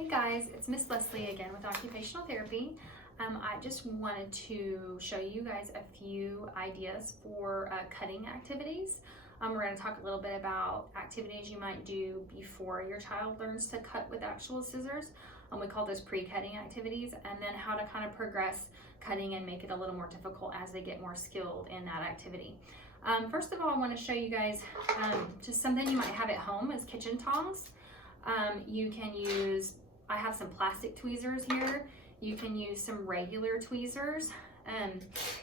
Hey guys, it's Miss Leslie again with Occupational Therapy. I just wanted to show you guys a few ideas for cutting activities. We're going to talk a little bit about activities you might do before your child learns to cut with actual scissors. We call those pre-cutting activities, and then how to kind of progress cutting and make it a little more difficult as they get more skilled in that activity. First of all, I want to show you guys just something you might have at home as kitchen tongs. You can use, I have some plastic tweezers here. You can use some regular tweezers.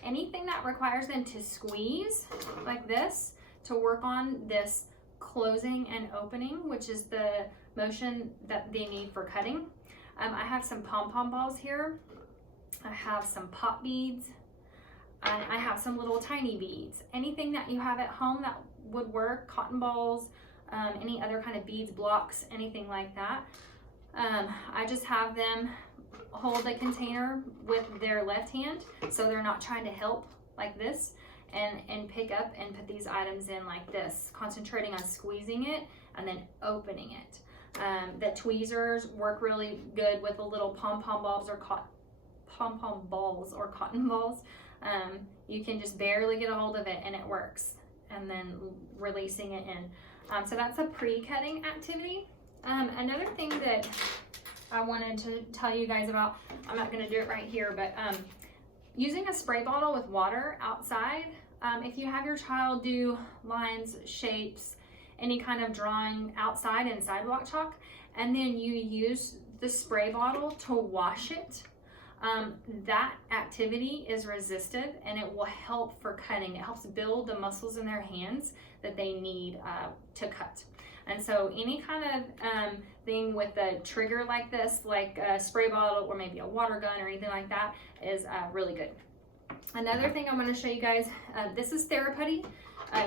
Anything that requires them to squeeze like this to work on this closing and opening, which is the motion that they need for cutting. I have some pom-pom balls here. I have some pop beads. And I have some little tiny beads. Anything that you have at home that would work, cotton balls, any other kind of beads, blocks, anything like that. I just have them hold the container with their left hand so they're not trying to help like this and pick up and put these items in like this, concentrating on squeezing it and then opening it. The tweezers work really good with the little pom-pom balls or cotton balls. You can just barely get a hold of it and it works, and then releasing it in. So that's a pre-cutting activity. Another thing that I wanted to tell you guys about, I'm not going to do it right here, but using a spray bottle with water outside. If you have your child do lines, shapes, any kind of drawing outside in sidewalk chalk, and then you use the spray bottle to wash it, that activity is resistive and it will help for cutting. It helps build the muscles in their hands that they need to cut. And so any kind of thing with a trigger like this, like a spray bottle or maybe a water gun or anything like that, is really good. Another thing I'm going to show you guys, this is putty.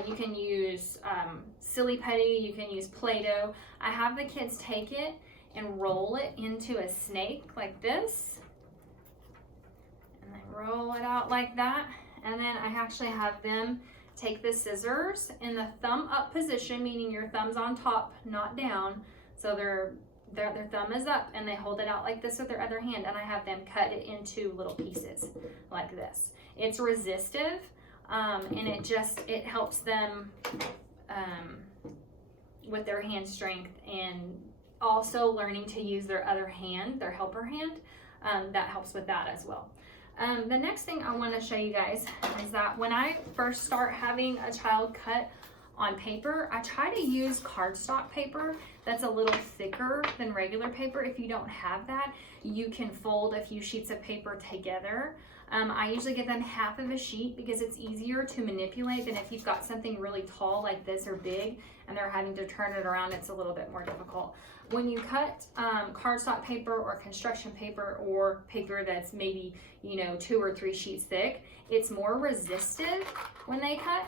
You can use silly putty, you can use Play-Doh. I have the kids take it and roll it into a snake like this. And then roll it out like that. And then I actually have them take the scissors in the thumb up position, meaning your thumb's on top, not down. So their thumb is up and they hold it out like this with their other hand, and I have them cut it into little pieces like this. It's resistive and it helps them with their hand strength, and also learning to use their other hand, their helper hand. That helps with that as well. The next thing I want to show you guys is that when I first start having a child cut on paper, I try to use cardstock paper that's a little thicker than regular paper. If you don't have that, you can fold a few sheets of paper together. I usually give them half of a sheet because it's easier to manipulate than if you've got something really tall like this or big and they're having to turn it around. It's a little bit more difficult. When you cut cardstock paper or construction paper or paper that's maybe 2 or 3 sheets thick, it's more resistive when they cut,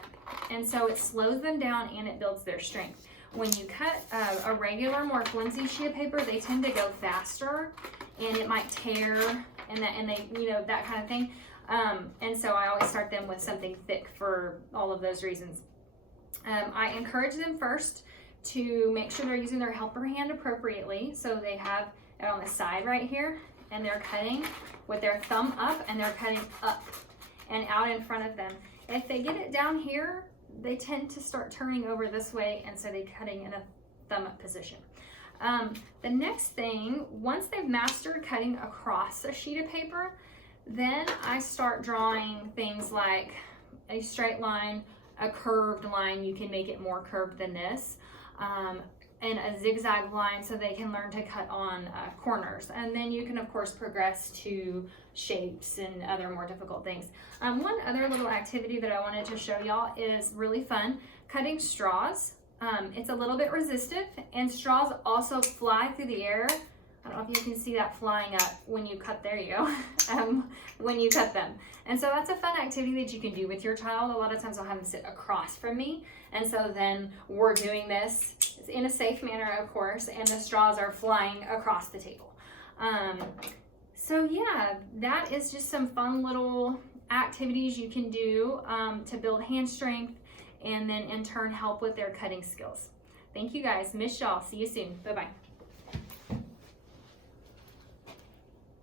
and so it slows them down and it builds their strength. When you cut a regular, more flimsy sheet of paper, they tend to go faster and it might tear and that kind of thing. And so I always start them with something thick for all of those reasons. I encourage them first to make sure they're using their helper hand appropriately. So they have it on the side right here, and they're cutting with their thumb up, and they're cutting up and out in front of them. If they get it down here, they tend to start turning over this way, and so they're cutting in a thumb up position. The next thing, once they've mastered cutting across a sheet of paper, then I start drawing things like a straight line, a curved line. You can make it more curved than this, and a zigzag line so they can learn to cut on corners. And then you can of course progress to shapes and other more difficult things. One other little activity that I wanted to show y'all is really fun, cutting straws. It's a little bit resistive, and straws also fly through the air. I don't know if you can see that flying up when you cut, there you go, when you cut them. And so that's a fun activity that you can do with your child. A lot of times I'll have them sit across from me, and so then we're doing this in a safe manner, of course, and the straws are flying across the table. So yeah, that is just some fun little activities you can do to build hand strength and then in turn help with their cutting skills. Thank you guys. Miss y'all. See you soon. Bye-bye.